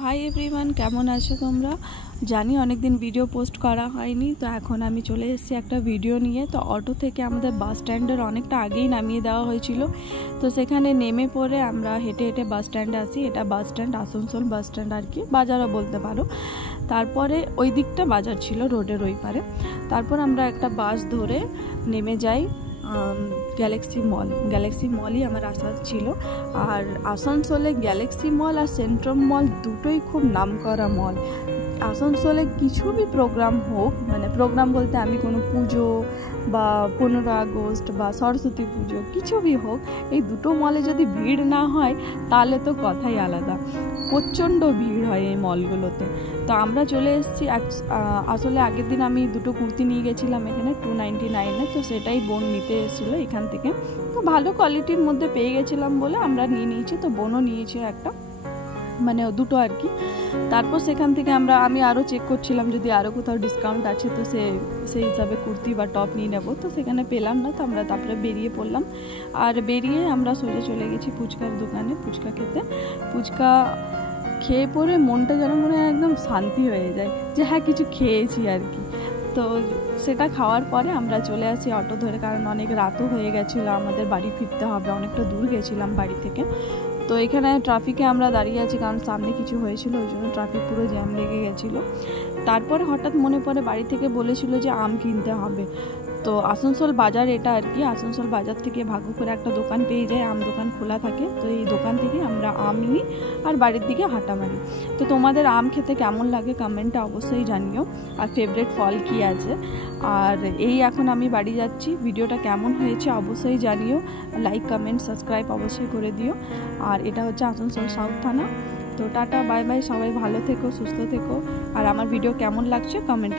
High everyone केमन आछो तोमरा जानी अनेक दिन भिडियो पोस्ट करा हयनि तो एखन आमी चले एसेछि एकटा भिडियो निये। तो अटो थेके आमादेर बास स्टैंडेर अनेकटा आगेई नामिये देওয়া हयेछिलो। तो सेखाने नेमे पड़े आमरा हेঁটে हेঁটে बास स्टैंडे आसि। एटा बास स्टैंड आसनसोल बास स्टैंड आर कि बाजारও बोलते पारो। तारपरे ओई दिकटा बाजार छिलो रोडेर ओई पारे। तारपर आमरा एकटा बास धरे नेमे जाई গ্যালাক্সি মলই আমার আসার ছিল। আর আসানসোলে গ্যালাক্সি মল আর সেন্ট্রাম মল দুটোই খুব নামকরা মল। আসানসোলে কিছু भी প্রোগ্রাম হোক, মানে প্রোগ্রাম বলতে আমি কোনো পুজো বা 15 আগস্ট বা সরস্বতী পুজো কিছু भी হোক, এই দুটো মলে যদি ভিড় না হয় তাহলে তো কথাই আলাদা। প্রচণ্ড ভিড় হয় এই মলগুলোতে। তো আমরা চলে এসেছি। আসলে আগের দিন আমি দুটো কুর্তি নিয়ে গেছিলাম এখানে 299-এ। তো সেটাই বোন নিতে এসেছিলো এখান থেকে। তো ভালো কোয়ালিটির মধ্যে পেয়ে গেছিলাম বলে আমরা নিয়ে নিয়েছি। তো বোনও নিয়েছে একটা, মানে দুটো আর কি। তারপর সেখান থেকে আমি আরও চেক করছিলাম যদি আরও কোথাও ডিসকাউন্ট আছে তো সেই হিসাবে কুর্তি বা টপ নিয়ে নেব। তো সেখানে পেলাম না, তো আমরা তারপরে বেরিয়ে পড়লাম। আর বেরিয়ে আমরা সোজা চলে গেছি ফুচকার দোকানে ফুচকা খেতে। ফুচকা খেয়ে পরে মনটা যেন মনে হয় একদম শান্তি হয়ে যায় যে হ্যাঁ কিছু খেয়েছি আর কি। তো সেটা খাওয়ার পরে আমরা চলে আসি অটো ধরে, কারণ অনেক রাতও হয়ে গেছিলো, আমাদের বাড়ি ফিরতে হবে, অনেকটা দূর গেছিলাম বাড়ি থেকে। তো এখানে ট্রাফিকে আমরা দাঁড়িয়ে আছি কারণ সামনে কিছু হয়েছিল, ওই জন্য ট্রাফিক পুরো জ্যাম লেগে গেছিলো। তারপরে হঠাৎ মনে পড়ে বাড়ি থেকে বলেছিল যে আম কিনতে হবে। তো আসানসোল বাজার এটা আর কি, আসানসোল বাজার থেকে ভাগ্য করে একটা দোকান পেয়ে যায়, আম দোকান খোলা থাকে। তো এই দোকান থেকে আমরা আম নিই আর বাড়ির দিকে হাঁটা মারি। তো তোমাদের আম খেতে কেমন লাগে কমেন্টে অবশ্যই জানিও, আর ফেভারিট ফল কী আছে। আর এই এখন আমি বাড়ি যাচ্ছি। ভিডিওটা কেমন হয়েছে অবশ্যই জানিও, লাইক কমেন্ট সাবস্ক্রাইব অবশ্যই করে দিও। আর এটা হচ্ছে আসানসোল সাউথ থানা। তো টাটা বাই বাই, সবাই ভালো থেকো সুস্থ থেকো। আর আমার ভিডিও কেমন লাগছে কমেন্ট